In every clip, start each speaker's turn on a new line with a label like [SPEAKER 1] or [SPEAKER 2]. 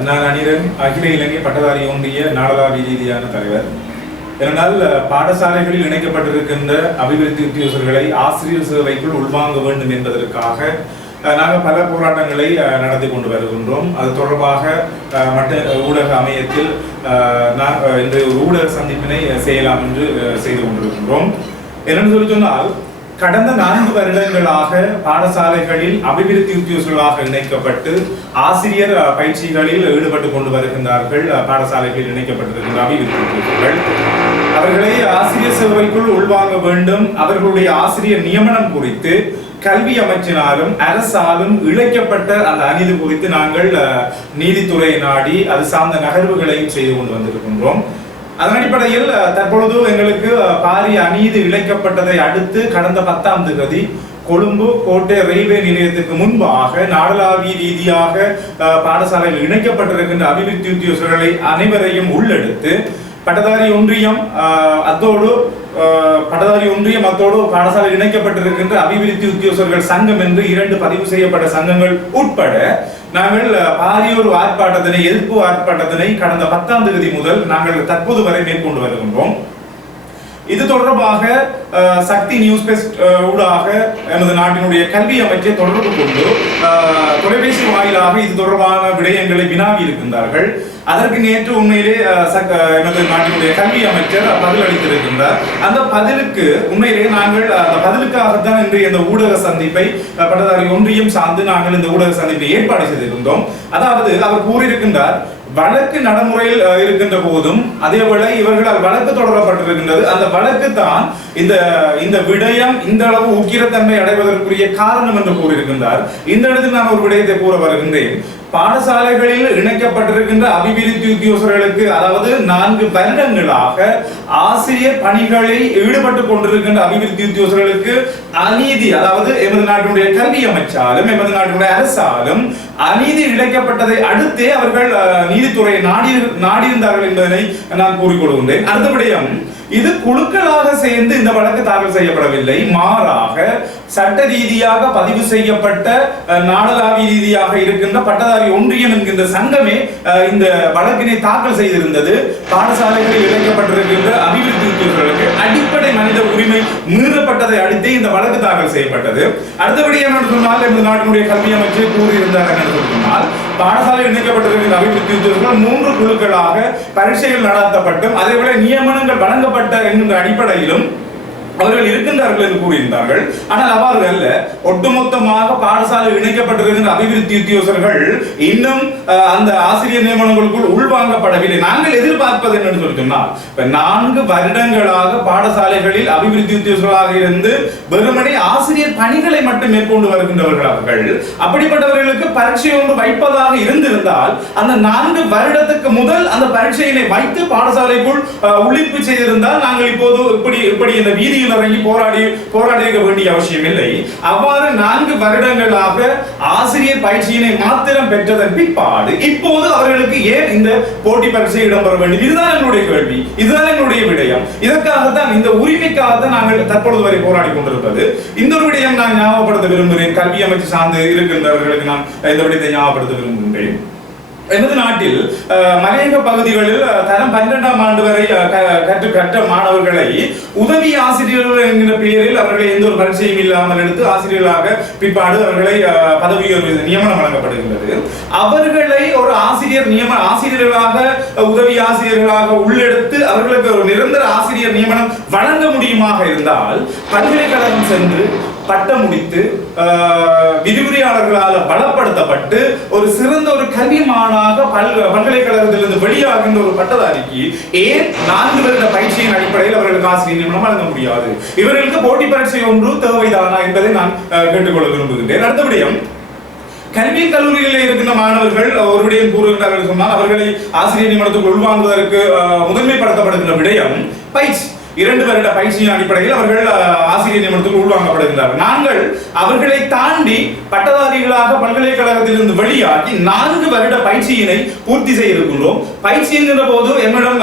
[SPEAKER 1] நான் அனிரன் அகில இலங்கை பட்டதாரி ஒன்றிய நாடளாவிய ரீதியான தலைவர். இதனால் பாடசாலைகளில் இணைக்கப்பட்டிருக்கின்ற அபிவிருத்தி உத்தியோகர்களை ஆசிரியர் சேவைக்குள் உள்வாங்க வேண்டும் என்பதற்காக அஹ், நாங்கள் பல போராட்டங்களை அஹ், நடத்தி கொண்டு வருகின்றோம். அது தொடர்பாக அஹ், மற்ற ஊடக அமையத்தில் அஹ், நான் இன்றைய ஒரு ஊடக சந்திப்பினை செய்யலாம் என்று செய்து கொண்டிருக்கின்றோம். என்னென்னு சொல்லி சொன்னால் கடந்த நான்கு வருடங்களாக பாடசாலைகளில் அபிவிருத்தி உத்தியோகர்களாக இணைக்கப்பட்டு ஆசிரியர் பயிற்சிகளில் ஈடுபட்டு கொண்டு வருகின்றார்கள். பாடசாலைகளில் இணைக்கப்பட்டிருக்கின்ற அபிவிருத்தி உத்தியோகர்கள் அவர்களை ஆசிரியர் சேவைக்குள் உள்வாங்க வேண்டும். அவர்களுடைய ஆசிரியர் நியமனம் குறித்து கல்வி அமைச்சினாலும் அரசாலும் இழைக்கப்பட்ட அந்த அநீதி குறித்து நாங்கள் அஹ், நீதித்துறை நாடி அது சார்ந்த நகர்வுகளையும் செய்து கொண்டு வந்திருக்கின்றோம். அதன் அடிப்படையில் தற்பொழுது எங்களுக்கு பாரிய அநீதி இழைக்கப்பட்டதை அடுத்து கடந்த பத்தாம் தேதி கொழும்பு கோட்டை ரயில்வே நிலையத்துக்கு முன்பாக நாடளாவிய ரீதியாக பாடசாலையில் இணைக்கப்பட்டிருக்கின்ற அபிவிருத்தி உத்தியோகர்களை அனைவரையும் உள்ளெடுத்து பட்டதாரி ஒன்றியம் அத்தோடு பட்டதாரி ஒன்றியம் அத்தோடு பாடசாலை இணைக்கப்பட்டிருக்கின்ற அபிவிருத்தி உத்தியோகர்கள் சங்கம் என்று இரண்டு பதிவு செய்யப்பட்ட சங்கங்கள் உட்பட நாங்கள் பாரியூர் ஆர்ப்பாட்டத்தினை எதிர்ப்பு ஆர்ப்பாட்டத்தினை கடந்த பத்தாம் தேதி முதல் நாங்கள் தற்போது வரை மேற்கொண்டு வருகின்றோம். இது தொடர்பாக சக்தி நியூஸ் பெஸ்ட் ஊடாக எமது நாட்டினுடைய கல்வி அமைச்சை தொடர்பு கொண்டு தொலைபேசி வாயிலாக இது தொடர்பான விடயங்களை வினாவி இருக்கின்றார்கள் அதற்கு நேற்று உண்மையிலே அஹ், எமது நாட்டினுடைய கல்வி அமைச்சர் பதில் அளித்திருக்கின்றார் அந்த பதிலுக்கு உண்மையிலே நாங்கள் அந்த பதிலுக்காகத்தான் இன்று இந்த ஊடக சந்திப்பை பட்டதாரி ஒன்றியம் சார்ந்து நாங்கள் இந்த ஊடக சந்திப்பை ஏற்பாடு செய்திருந்தோம். அதாவது அவர் கூறியிருக்கின்றார் வழக்கு நடைமுறையில் இருக்கின்ற போதும் அதேவேளை இவர்களால் வழக்கு தொடரப்பட்டிருக்கின்றது. அந்த வழக்கு தான் இந்த இந்த விடயம் இந்த அளவு உக்கிரத்தன்மை அடைவதற்குரிய காரணம் என்று கூறியிருக்கின்றார். இந்த இடத்தில் நான் ஒரு விடயத்தை கூற வருகின்றேன். பாடசாலைகளில் இணைக்கப்பட்டிருக்கின்ற அபிவிருத்தி உத்தியோகர்களுக்கு அதாவது நான்கு வருடங்களாக ஆசிரியர் பணிகளில் ஈடுபட்டு கொண்டிருக்கின்ற அபிவிருத்தி உத்தியோகர்களுக்கு அநீதி அதாவது எமது நாட்டினுடைய கல்வி அமைச்சாலும் எமது நாட்டினுடைய அரசாலும் அநீதி இழைக்கப்பட்டதை அடுத்தே அவர்கள் அஹ், நீதித்துறையை நாடி நாடியிருந்தார்கள் என்பதனை நான் கூறிக்கொள்கின்றேன் அடுத்தபடியும் இது குழுக்களாக சேர்ந்து இந்த வழக்கு தாக்கல் செய்யப்படவில்லை. மாறாக சட்ட ரீதியாக பதிவு செய்யப்பட்ட அஹ், நாடளாவிய ரீதியாக இருக்கின்ற பட்டதாரி ஒன்றியம் என்கின்ற சங்கமே இந்த வழக்கினை தாக்கல் செய்திருந்தது. பாடசாலைகளில் இழைக்கப்பட்டிருக்கின்ற அபிவிருத்தி உத்தியோகர்களுக்கு அடிப்படை மனித உரிமை மீறப்பட்டதை அடுத்து இந்த வழக்கு தாக்கல் செய்யப்பட்டது. அடுத்தபடி என்ன சொன்னால் எமது நாட்டினுடைய கல்வி அமைச்சர் கூறியிருந்தார் என்ன சொன்னால் பாடசாலை இணைக்கப்பட்டிருக்கின்ற அபிவிருத்தி உத்தியோகர்கள் மூன்று குழுக்களாக பரீட்சைகள் நடத்தப்பட்டும் அதேபோல நியமனங்கள் வழங்கப்பட்ட என்கின்ற அடிப்படையிலும் அவர்கள் இருக்கின்றார்கள் என்று கூறியிருந்தார்கள். ஆனால் அவ்வாறு அல்ல. ஒட்டுமொத்தமாக பாடசாலை இணைக்கப்பட்டிருக்கின்ற அபிவிருத்தி உத்தியோகர்கள் இன்னும் அந்த ஆசிரியர் நியமனங்களுக்குள் உள்வாங்கப்படவில்லை. நாங்கள் எதிர்பார்ப்பது என்னன்னு சொல்லி சொன்னால் இப்ப நான்கு வருடங்களாக பாடசாலைகளில் அபிவிருத்தி உத்தியோகர்களாக இருந்து வெறுமனே ஆசிரியர் பணிகளை மட்டும் மேற்கொண்டு வருகின்றவர்கள் அவர்கள். அப்படிப்பட்டவர்களுக்கு பரீட்சை ஒன்று வைப்பதாக இருந்திருந்தால் அந்த நான்கு வருடத்துக்கு முதல் அந்த பரீட்சையினை வைத்து பாடசாலைக்குள் அஹ், செய்திருந்தால் நாங்கள் இப்போது இப்படி இப்படி இந்த வீதியில் இறங்கி போராடி போராடி இருக்க வேண்டிய அவசியம் இல்லை அவ்வாறு நான்கு வருடங்களாக ஆசிரியர் பயிற்சியினை மாத்திரம் பெற்றதன் பிற்பாடு இப்போது அவர்களுக்கு ஏன் இந்த போட்டி பரீட்சை இடம்பெற வேண்டும்? இதுதான் என்னுடைய கேள்வி. இதுதான் என்னுடைய விடயம். இதற்காகத்தான் இந்த உரிமைக்காகத்தான் நாங்கள் தற்பொழுது வரை போராடி கொண்டிருப்பது. இந்த ஒரு விடயம் நான் ஞாபகப்படுத்த விரும்புகிறேன். கல்வி அமைச்சு சார்ந்து இருக்கின்றவர்களுக்கு நான் இந்த விடயத்தை ஞாபகப்படுத்த விரும்புகிறேன் எனது நாட்டில் அஹ், மலையக பகுதிகளில் தரம் பன்னிரெண்டாம் ஆண்டு வரை க- கற்று கற்ற மாணவர்களை உதவி ஆசிரியர்கள் என்கிற பெயரில் அவர்களை எந்த ஒரு பரீட்சையும் இல்லாமல் எடுத்து ஆசிரியர்களாக பிற்பாடு அவர்களை பதவி நியமனம் வழங்கப்படுகின்றது. அவர்களை ஒரு ஆசிரியர் நியமன ஆசிரியர்களாக அஹ், உதவி ஆசிரியர்களாக உள்ளெடுத்து அவர்களுக்கு ஒரு நிரந்தர ஆசிரியர் நியமனம் வழங்க முடியுமாக இருந்தால் பல்கலைக்கழகம் சென்று பட்டம் முடித்து ஆஹ், விரிவுரையாளர்களால் பலப்படுத்தப்பட்டு ஒரு சிறந்த ஒரு கல்விமானாக பல் பல்கலைக்கழகத்திலிருந்து வெளியாகின்ற ஒரு பட்டதாரிக்கு ஏன் நான்கு வருட பயிற்சியின் அடிப்படையில் அவர்களுக்கு ஆசிரியர் நியமனம் வழங்க முடியாது? இவர்களுக்கு போட்டி பரீட்சை ஒன்று தேவைதானா என்பதை நான் கேட்டுக்கொள்ள விரும்புகின்றேன். அடுத்தபடியும் கல்வி கல்லூரிகளில் இருக்கின்ற மாணவர்கள் ஒரு கூறுகின்றார்கள் கூறுகிறார்கள் சொன்னால் அவர்களை ஆசிரியர் நியமனத்துக்கு உள்வாங்குவதற்கு முதன்மைப்படுத்தப்படுகின்ற விடயம் பயிற்சி. இரண்டு வருட பயிற்சியின் அடிப்படையில் அவர்கள் ஆசிரியர் நியமனத்தில் உள்வாங்கப்படுகின்றார்கள். நாங்கள் அவர்களை தாண்டி பட்டதாரிகளாக பல்கலைக்கழகத்திலிருந்து வெளியாகி நான்கு வருட பயிற்சியினை பூர்த்தி செய்ய இருக்கின்றோம் பயிற்சி என்கின்ற போது என்னிடம்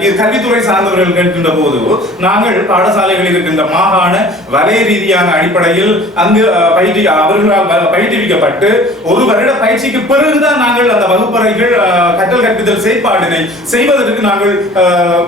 [SPEAKER 1] இது கல்வித்துறை சார்ந்தவர்கள் கேட்கின்ற போது நாங்கள் பாடசாலைகளில் இருக்கின்ற மாகாண வலை ரீதியான அடிப்படையில் அங்கு அஹ், பயிற்சி அவர்களால் பயிற்றுவிக்கப்பட்டு ஒரு வருட பயிற்சிக்கு பிறகுதான் நாங்கள் அந்த வகுப்பறைகள் அஹ், கற்றல் கற்பித்தல் செயற்பாட்டினை செய்வதற்கு நாங்கள் அஹ்,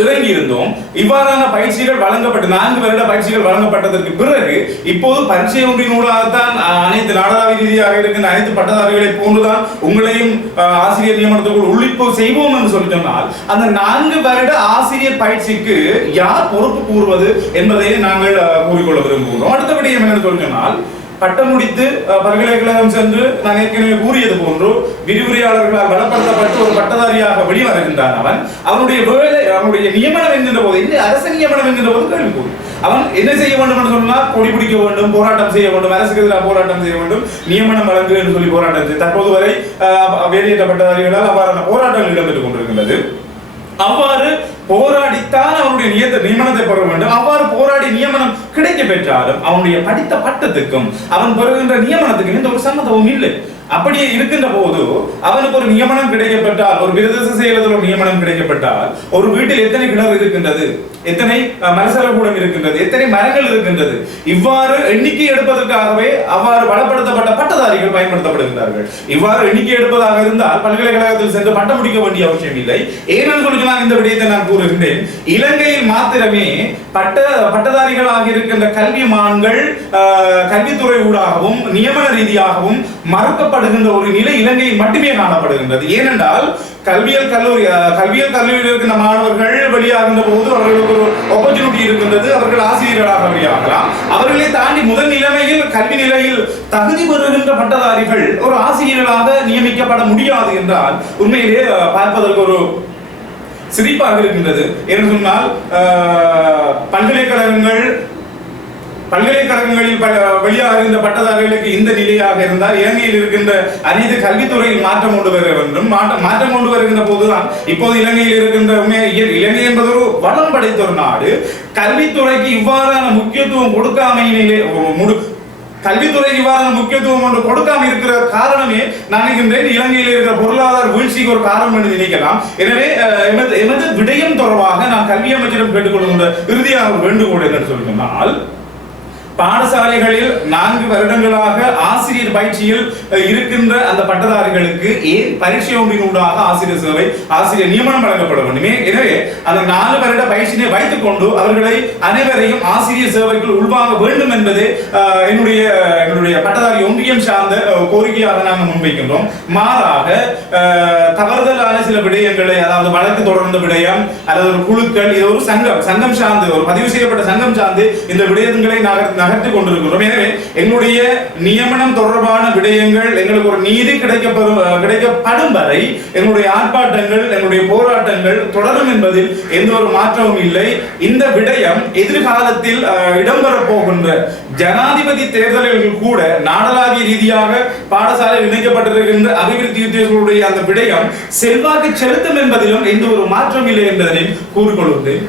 [SPEAKER 1] இறங்கி இருந்தோம் இவ்வாறான பயிற்சிகள் வழங்கப்பட்டு நான்கு வருட பயிற்சிகள் வழங்கப்பட்டதற்கு பிறகு இப்போது பரீட்சை ஒன்றினூடாகத்தான் அஹ், அனைத்து நாடளாவிய ரீதியாக இருக்கின்ற அனைத்து பட்டதாரிகளை போன்றுதான் உங்களையும் ஆசிரியர் நியமனத்துக்குள் உள்ளிப்பு செய்வோம் என்று சொல்லி சொன்னால் அந்த நான்கு வருட ஆசிரியர் பயிற்சிக்கு யார் பொறுப்பு கூறுவது என்பதை நாங்கள் கூறிக்கொள்ள விரும்புகிறோம். அடுத்தபடி என்னென்னு சொல்லி சொன்னால் பட்டம் முடித்து பல்கலைக்கழகம் சென்று நான் ஏற்கனவே கூறியது போன்று விரிவுரையாளர்களால் பலப்படுத்தப்பட்டு ஒரு பட்டதாரியாக வெளிவருகின்றான் அவன். அவனுடைய வேலை அவனுடைய நியமனம் என்கின்ற போது இந்த அரசு நியமனம் என்கின்ற போது கேள்விக்கூறு. அவன் என்ன செய்ய வேண்டும் என்று சொன்னால் கொடி பிடிக்க வேண்டும் போராட்டம் செய்ய வேண்டும் அரசுக்கு எதிராக போராட்டம் செய்ய வேண்டும் நியமனம் வழங்கு என்று சொல்லி போராட்டம் செய்ய தற்போது வரை அஹ், பட்டதாரிகளால் அவ்வாறான போராட்டங்கள் இடம்பெற்றுக் கொண்டிருக்கின்றது. அவ்வாறு போராடித்தான் அவனுடைய நியத்த நியமனத்தை பெற வேண்டும். அவ்வாறு போராடி நியமனம் கிடைக்க பெற்றாலும் அவனுடைய படித்த பட்டத்துக்கும் அவன் பெறுகின்ற நியமனத்துக்கும் எந்த ஒரு சம்மதமும் இல்லை. அப்படியே இருக்கின்ற போது அவனுக்கு ஒரு நியமனம் கிடைக்கப்பட்டால் ஒரு பிரதேச செயலத்தில் ஒரு நியமனம் கிடைக்கப்பட்டால் ஒரு வீட்டில் எத்தனை கிணறு இருக்கின்றது? எத்தனை மனசலகூடம் இருக்கின்றது எத்தனை மரங்கள் இருக்கின்றது இவ்வாறு எண்ணிக்கை எடுப்பதற்காகவே அவ்வாறு வளப்படுத்தப்பட்ட பட்டதாரிகள் பயன்படுத்தப்படுகிறார்கள் இவ்வாறு எண்ணிக்கை எடுப்பதாக இருந்தால் பல்கலைக்கழகத்தில் சென்று பட்டம் முடிக்க வேண்டிய அவசியம் இல்லை. ஏனென்று சொல்லி நான் இந்த விடயத்தை நான் கூறுகின்றேன். இலங்கையில் மாத்திரமே பட்ட பட்டதாரிகளாக இருக்கின்ற கல்விமான்கள் அஹ், கல்வித்துறை ஊடாகவும் நியமன ரீதியாகவும் மறுக்கப்படுகின்ற ஒரு நிலை இலங்கையில் மட்டுமே காணப்படுகின்றது. ஏனென்றால் கல்வியல் கல்லூரி கல்வியல் கல்லூரியில் இருக்கிற மாணவர்கள் வெளியாகின்ற போது அவர்களுக்கு ஒரு ஆப்பர்ச்சுனிட்டி இருக்கின்றது. அவர்கள் ஆசிரியர்களாக வெளியாகலாம். அவர்களை தாண்டி முதல் நிலைமையில் கல்வி நிலையில் தகுதி பெறுகின்ற பட்டதாரிகள் ஒரு ஆசிரியர்களாக நியமிக்கப்பட முடியாது என்றால் உண்மையிலே பார்ப்பதற்கு ஒரு சிரிப்பாக இருக்கின்றது. என்று சொன்னால் பல்கலைக்கழகங்கள் பல்கலைக்கழகங்களில் ப- இருந்த பட்டதாரிகளுக்கு இந்த நிலையாக இருந்தால் இலங்கையில் இருக்கின்ற அனைத்து கல்வித்துறையில் மாற்றம் கொண்டு வர வேண்டும். மாற்றம் மாற்றம் கொண்டு வருகின்ற போதுதான் இப்போது இலங்கையில் இருக்கின்ற இலங்கை என்பது ஒரு வளம் படைத்த ஒரு நாடு. கல்வித்துறைக்கு இவ்வாறான முக்கியத்துவம் கொடுக்காமையிலே முடு கல்வித்துறைக்கு இவ்வாறான முக்கியத்துவம் ஒன்று கொடுக்காம இருக்கிற காரணமே நான் நினைக்கின்றேன் இலங்கையில் இருக்கிற பொருளாதார வீழ்ச்சிக்கு ஒரு காரணம் என்று நினைக்கலாம். எனவே எனது விடயம் தொடர்பாக நான் கல்வி அமைச்சரிடம் கேட்டுக்கொள்கின்ற இறுதியாக வேண்டுகோள் என்று சொல்லி சொன்னால் பாடசாலைகளில் நான்கு வருடங்களாக ஆசிரியர் பயிற்சியில் இருக்கின்ற அந்த பட்டதாரிகளுக்கு ஏன் பரீட்சை ஒன்றினூடாக ஆசிரியர் சேவை ஆசிரியர் நியமனம் வழங்கப்பட வேண்டுமே. எனவே அந்த நாலு வருட பயிற்சியை வைத்துக் கொண்டு அவர்களை அனைவரையும் ஆசிரியர் சேவைக்குள் உள்வாங்க வேண்டும் என்பது என்னுடைய என்னுடைய பட்டதாரி ஒன்றியம் சார்ந்த கோரிக்கையாக நாங்கள் முன்வைக்கின்றோம். மாறாக தவறுதலான சில விடயங்களை அதாவது வழக்கு தொடர்ந்த விடயம் அல்லது ஒரு குழுக்கள் இது ஒரு சங்கம் சங்கம் சார்ந்து ஒரு பதிவு செய்யப்பட்ட சங்கம் சார்ந்து இந்த விடயங்களை நகர் நகர்த்தி கொண்டிருக்கிறோம் எனவே எங்களுடைய நியமனம் தொடர்பான விடயங்கள் எங்களுக்கு ஒரு நீதி கிடைக்கப்பெறும் கிடைக்கப்படும் வரை எங்களுடைய ஆர்ப்பாட்டங்கள் எங்களுடைய போராட்டங்கள் தொடரும் என்பதில் எந்த ஒரு மாற்றமும் இல்லை. இந்த விடயம் எதிர்காலத்தில் இடம்பெற இடம்பெறப் போகின்ற ஜனாதிபதி தேர்தல்களில் கூட நாடளாவிய ரீதியாக பாடசாலை இணைக்கப்பட்டிருக்கின்ற அபிவிருத்தி உத்தியோகர்களுடைய அந்த விடயம் செல்வாக்கு செலுத்தும் என்பதிலும் எந்த ஒரு மாற்றம் இல்லை என்பதனை கூறிக்கொள்கிறேன்